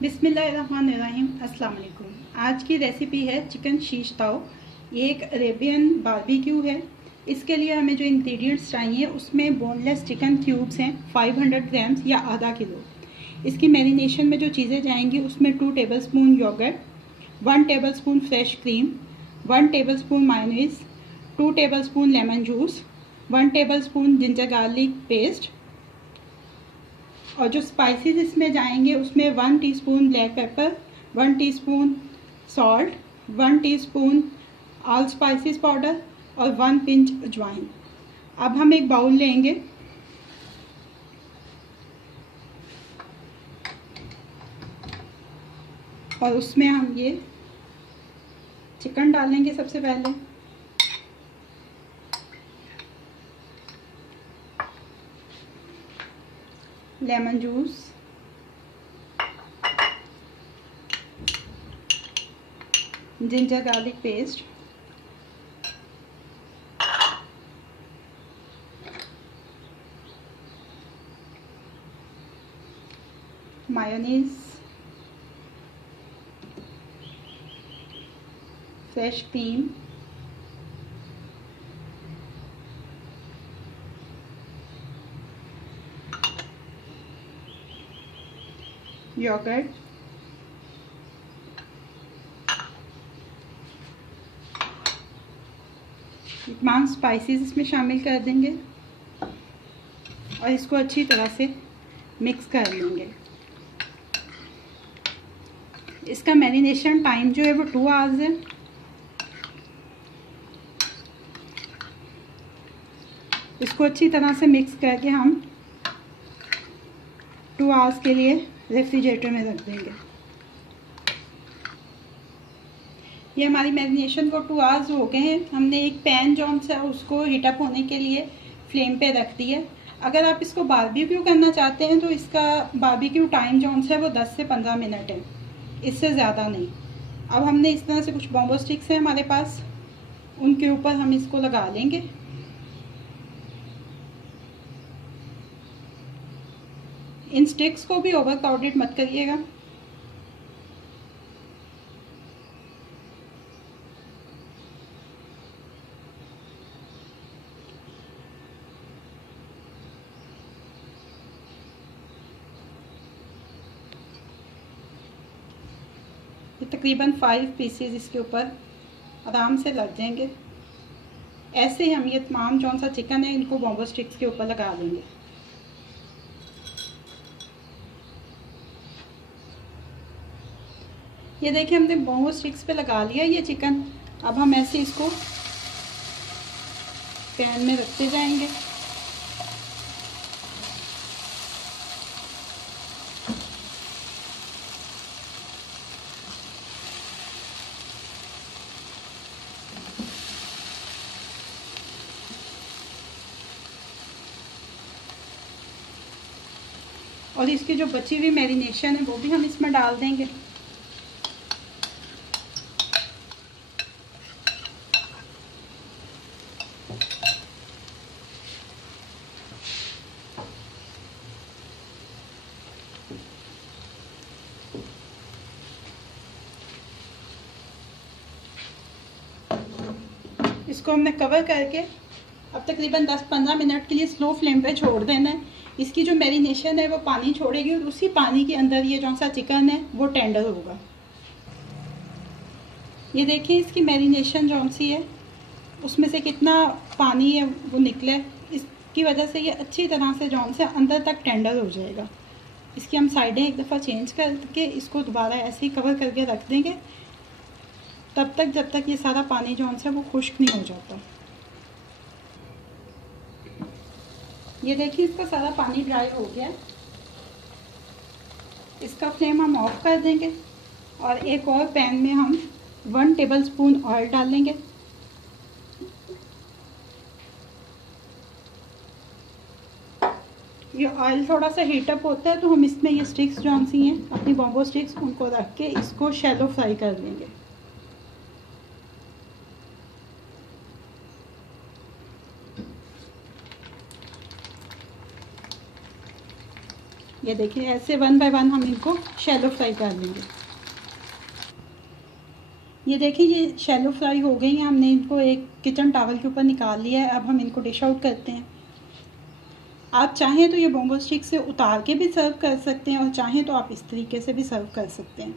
बिस्मिल्लाहिर्रहमानिर्रहीम। अस्सलाम वालेकुम। आज की रेसिपी है चिकन शीश ताव। ये एक अरेबियन बारबेक्यू है। इसके लिए हमें जो इंग्रेडिएंट्स चाहिए उसमें बोनलेस चिकन क्यूब्स हैं 500 ग्राम्स या आधा किलो। इसकी मैरिनेशन में जो चीज़ें जाएंगी उसमें 2 tablespoon yoghurt, 1 tablespoon fresh cream, 1 tablespoon mayonnaise, 2 tablespoon lemon juice, 1 tablespoon ginger garlic paste. और जो स्पाइसेस इसमें जाएंगे उसमें 1 teaspoon black pepper, 1 teaspoon salt, 1 teaspoon all spices powder और 1 पिंच अजवाइन। अब हम एक बाउल लेंगे, और उसमें हम ये चिकन डालेंगे। सबसे पहले lemon juice, ginger garlic paste, mayonnaise, fresh cream, yoghurt, तमाम स्पाइसेस इसमें शामिल कर देंगे और इसको अच्छी तरह से मिक्स कर लेंगे। इसका मैरिनेशन टाइम जो है वो 2 आवर्स है। इसको अच्छी तरह से मिक्स करके हम 2 आवर्स के लिए रेफ्रिजरेटर में रख देंगे। ये हमारी मैरिनेशन को 2 आवर्स हो गए हैं। हमने एक पैन जो सा उसको हीटअप होने के लिए फ्लेम पे रख दिया। अगर आप इसको बारबेक्यू करना चाहते हैं तो इसका बारबेक्यू टाइम जो सा है वो 10 से 15 मिनट है, इससे ज़्यादा नहीं। अब हमने इस तरह से कुछ बॉम्बो स्टिक्स हैं हमारे पास, उनके ऊपर हम इसको लगा लेंगे। इन स्टिक्स को भी ओवर क्राउडेड मत करिएगा। ये तकरीबन 5 पीसेस इसके ऊपर आराम से लग जाएंगे। ऐसे ही हम ये तमाम जो सा चिकन है इनको बॉम्बो स्टिक्स के ऊपर लगा देंगे। ये देखिए हमने बॉम्बो स्टिक्स पे लगा लिया ये चिकन। अब हम ऐसे इसको पैन में रखते जाएंगे। और इसकी जो बची हुई मैरिनेशन है वो भी हम इसमें डाल देंगे। इसको हमने कवर करके अब तकरीबन 10-15 मिनट के लिए स्लो फ्लेम पे छोड़ देना है। इसकी जो मैरिनेशन है वो पानी छोड़ेगी और उसी पानी के अंदर ये जो सा चिकन है वो टेंडर होगा। ये देखिए इसकी मैरिनेशन जो सी है उसमें से कितना पानी है वो निकले। इसकी वजह से ये अच्छी तरह से जो से अंदर तक टेंडर हो जाएगा। इसकी हम साइडें एक दफ़ा चेंज करके इसको दोबारा ऐसे ही कवर करके रख देंगे तब तक जब तक ये सारा पानी जो है वो खुश्क नहीं हो जाता। ये देखिए इसका सारा पानी ड्राई हो गया। इसका फ्लेम हम ऑफ कर देंगे और एक और पैन में हम 1 टेबलस्पून ऑयल डालेंगे। ये ऑयल थोड़ा सा हीटअप होता है तो हम इसमें ये स्टिक्स जो सी हैं अपनी बॉम्बो स्टिक्स उनको रख के इसको शैलो फ्राई कर लेंगे। ये देखिए ऐसे 1 बाय 1 हम इनको शैलो फ्राई कर लेंगे। ये देखिए ये शैलो फ्राई हो गई हैं, हमने इनको एक किचन टॉवल के ऊपर निकाल लिया है। अब हम इनको डिश आउट करते हैं। आप चाहें तो ये बोम्बो स्टिक से उतार के भी सर्व कर सकते हैं और चाहें तो आप इस तरीके से भी सर्व कर सकते हैं।